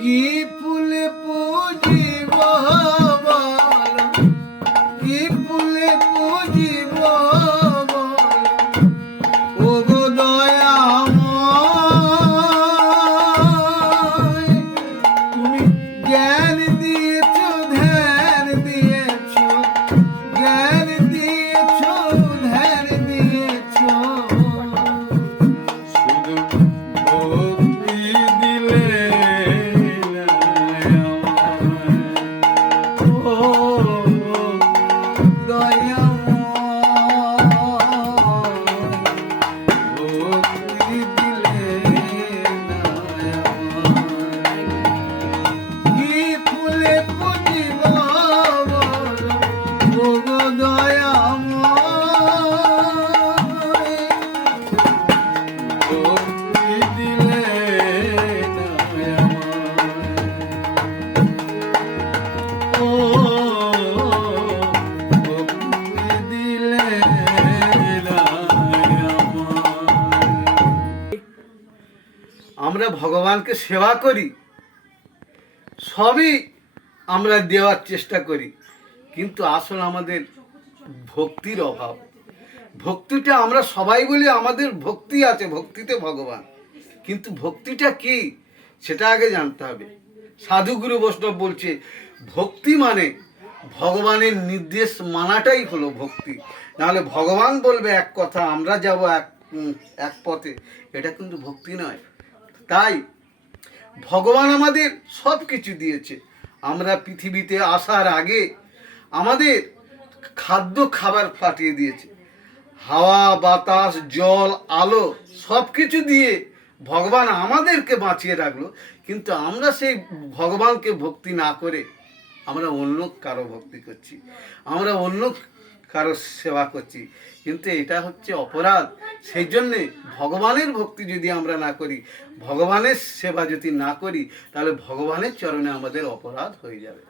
কি ফুলে পুজিব বলো, কি ফুলে পুজিব বলো, ও গো দয়াময়। তুমি জ্ঞান দিয়েছ, ধ্যান দিয়েছ, জ্ঞান দিয়েছ, ধ্যান দিয়েছ, শুধু ভক্তি দিলে না আমায়। ও দয়াময়, ভক্তি দিলে না আমায়। কি ফুলে পুজিব বলো, ও গো দয়াময়, ভক্তি দিলে না আমায়। ও ভক্তি দিলে না আমায়। আমরা ভগবানকে সেবা করি, সবই আমরা দেওয়ার চেষ্টা করি, কিন্তু আসল আমাদের ভক্তির অভাব। ভক্তিটা আমরা সবাই বলি আমাদের ভক্তি আছে, ভক্তিতে ভগবান, কিন্তু ভক্তিটা কি সেটা আগে জানতে হবে। সাধুগুরু বৈষ্ণব বলছে ভক্তি মানে ভগবানের নির্দেশ মানাটাই হলো ভক্তি। নাহলে ভগবান বলবে এক কথা, আমরা যাব এক পথে, এটা কিন্তু ভক্তি নয়। তাই ভগবান আমাদের সব কিছু দিয়েছে। আমরা পৃথিবীতে আসার আগে আমাদের খাদ্য খাবার পাঠিয়ে দিয়েছে, হাওয়া বাতাস জল আলো সব কিছু দিয়ে ভগবান আমাদেরকে বাঁচিয়ে রাখলো। কিন্তু আমরা সেই ভগবানকে ভক্তি না করে আমরা অন্য কারো ভক্তি করছি, আমরা অন্য কারো সেবা করছি, কিন্তু এটা হচ্ছে অপরাধ। সেই জন্যে ভগবানের ভক্তি যদি আমরা না করি, ভগবানের সেবা যদি না করি, তাহলে ভগবানের চরণে আমাদের অপরাধ হয়ে যাবে।